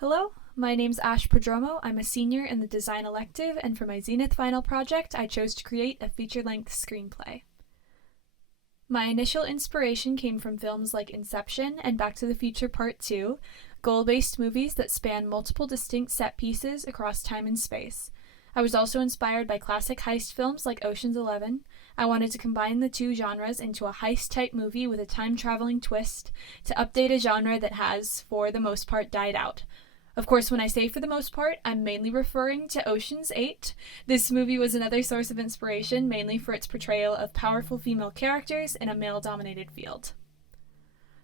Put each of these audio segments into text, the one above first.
Hello, my name's AshP. I'm a senior in the design elective, and for my Zenith final project, I chose to create a feature-length screenplay. My initial inspiration came from films like Inception and Back to the Future Part 2, goal-based movies that span multiple distinct set pieces across time and space. I was also inspired by classic heist films like Ocean's 11. I wanted to combine the two genres into a heist-type movie with a time-traveling twist to update a genre that has, for the most part, died out. Of course, when I say for the most part, I'm mainly referring to Ocean's 8. This movie was another source of inspiration, mainly for its portrayal of powerful female characters in a male-dominated field.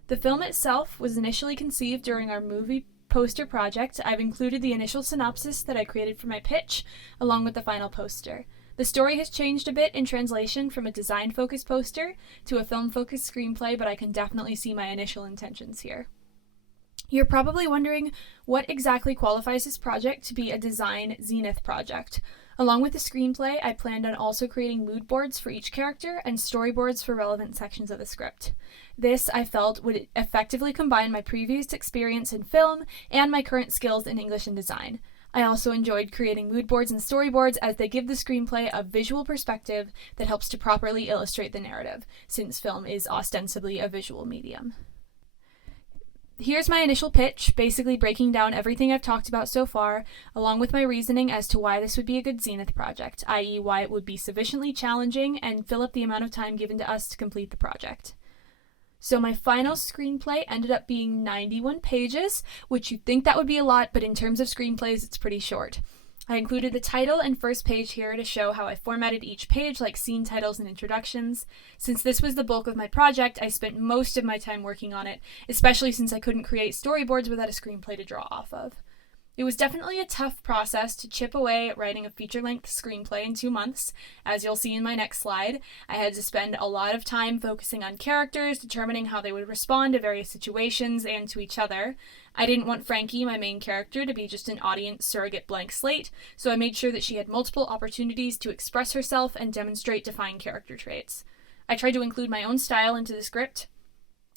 The film itself was initially conceived during our movie poster project. I've included the initial synopsis that I created for my pitch, along with the final poster. The story has changed a bit in translation from a design-focused poster to a film-focused screenplay, but I can definitely see my initial intentions here. You're probably wondering what exactly qualifies this project to be a design Zenith project. Along with the screenplay, I planned on also creating mood boards for each character and storyboards for relevant sections of the script. This, I felt, would effectively combine my previous experience in film and my current skills in English and design. I also enjoyed creating mood boards and storyboards as they give the screenplay a visual perspective that helps to properly illustrate the narrative, since film is ostensibly a visual medium. Here's my initial pitch, basically breaking down everything I've talked about so far, along with my reasoning as to why this would be a good Zenith project, i.e. why it would be sufficiently challenging and fill up the amount of time given to us to complete the project. So my final screenplay ended up being 91 pages, which you'd think that would be a lot, but in terms of screenplays, it's pretty short. I included the title and first page here to show how I formatted each page like scene titles and introductions. Since this was the bulk of my project, I spent most of my time working on it, especially since I couldn't create storyboards without a screenplay to draw off of. It was definitely a tough process to chip away at writing a feature-length screenplay in 2 months. As you'll see in my next slide, I had to spend a lot of time focusing on characters, determining how they would respond to various situations and to each other. I didn't want Frankie, my main character, to be just an audience surrogate blank slate, so I made sure that she had multiple opportunities to express herself and demonstrate defined character traits. I tried to include my own style into the script,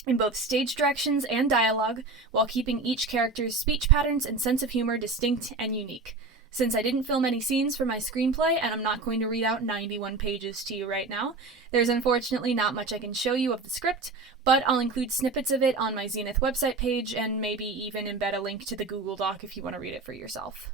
in both stage directions and dialogue, while keeping each character's speech patterns and sense of humor distinct and unique. Since I didn't film any scenes for my screenplay, and I'm not going to read out 91 pages to you right now, there's unfortunately not much I can show you of the script, but I'll include snippets of it on my Zenith website page, and maybe even embed a link to the Google Doc if you want to read it for yourself.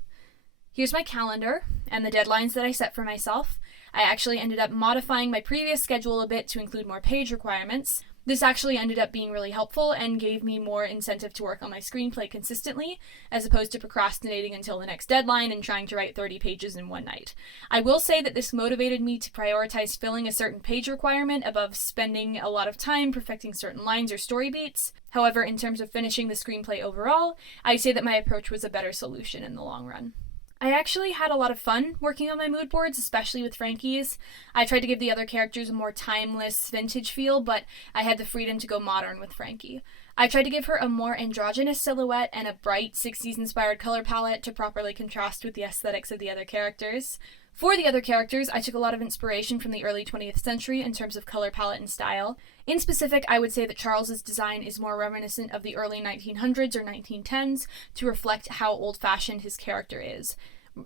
Here's my calendar, and the deadlines that I set for myself. I actually ended up modifying my previous schedule a bit to include more page requirements. This actually ended up being really helpful and gave me more incentive to work on my screenplay consistently, as opposed to procrastinating until the next deadline and trying to write 30 pages in one night. I will say that this motivated me to prioritize filling a certain page requirement above spending a lot of time perfecting certain lines or story beats. However, in terms of finishing the screenplay overall, I'd say that my approach was a better solution in the long run. I actually had a lot of fun working on my mood boards, especially with Frankie's. I tried to give the other characters a more timeless, vintage feel, but I had the freedom to go modern with Frankie. I tried to give her a more androgynous silhouette and a bright 60s-inspired color palette to properly contrast with the aesthetics of the other characters. For the other characters, I took a lot of inspiration from the early 20th century in terms of color palette and style. In specific, I would say that Charles's design is more reminiscent of the early 1900s or 1910s to reflect how old-fashioned his character is.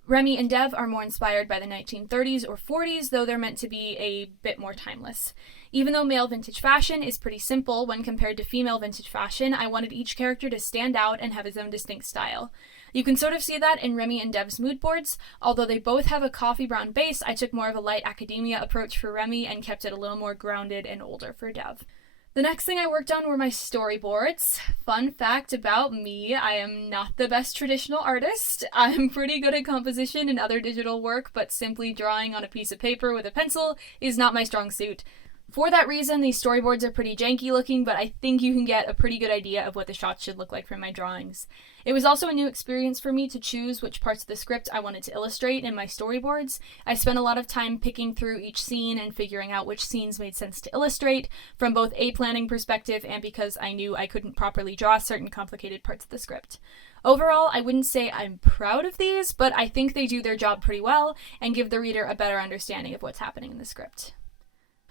Remy and Dev are more inspired by the 1930s or 40s, though they're meant to be a bit more timeless. Even though male vintage fashion is pretty simple when compared to female vintage fashion, I wanted each character to stand out and have his own distinct style. You can sort of see that in Remy and Dev's mood boards. Although they both have a coffee brown base, I took more of a light academia approach for Remy and kept it a little more grounded and older for Dev. The next thing I worked on were my storyboards. Fun fact about me, I am not the best traditional artist. I'm pretty good at composition and other digital work, but simply drawing on a piece of paper with a pencil is not my strong suit. For that reason, these storyboards are pretty janky looking, but I think you can get a pretty good idea of what the shots should look like from my drawings. It was also a new experience for me to choose which parts of the script I wanted to illustrate in my storyboards. I spent a lot of time picking through each scene and figuring out which scenes made sense to illustrate, from both a planning perspective and because I knew I couldn't properly draw certain complicated parts of the script. Overall, I wouldn't say I'm proud of these, but I think they do their job pretty well and give the reader a better understanding of what's happening in the script.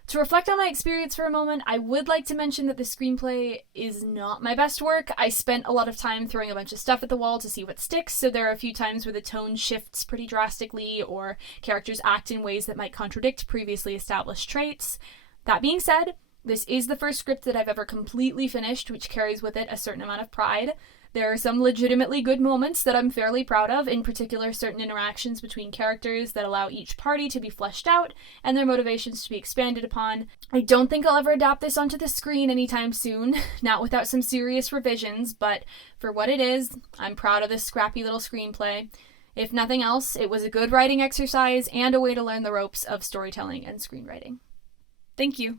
To reflect on my experience for a moment, I would like to mention that the screenplay is not my best work. I spent a lot of time throwing a bunch of stuff at the wall to see what sticks, so there are a few times where the tone shifts pretty drastically, or characters act in ways that might contradict previously established traits. That being said, this is the first script that I've ever completely finished, which carries with it a certain amount of pride. There are some legitimately good moments that I'm fairly proud of, in particular certain interactions between characters that allow each party to be fleshed out and their motivations to be expanded upon. I don't think I'll ever adapt this onto the screen anytime soon, not without some serious revisions, but for what it is, I'm proud of this scrappy little screenplay. If nothing else, it was a good writing exercise and a way to learn the ropes of storytelling and screenwriting. Thank you.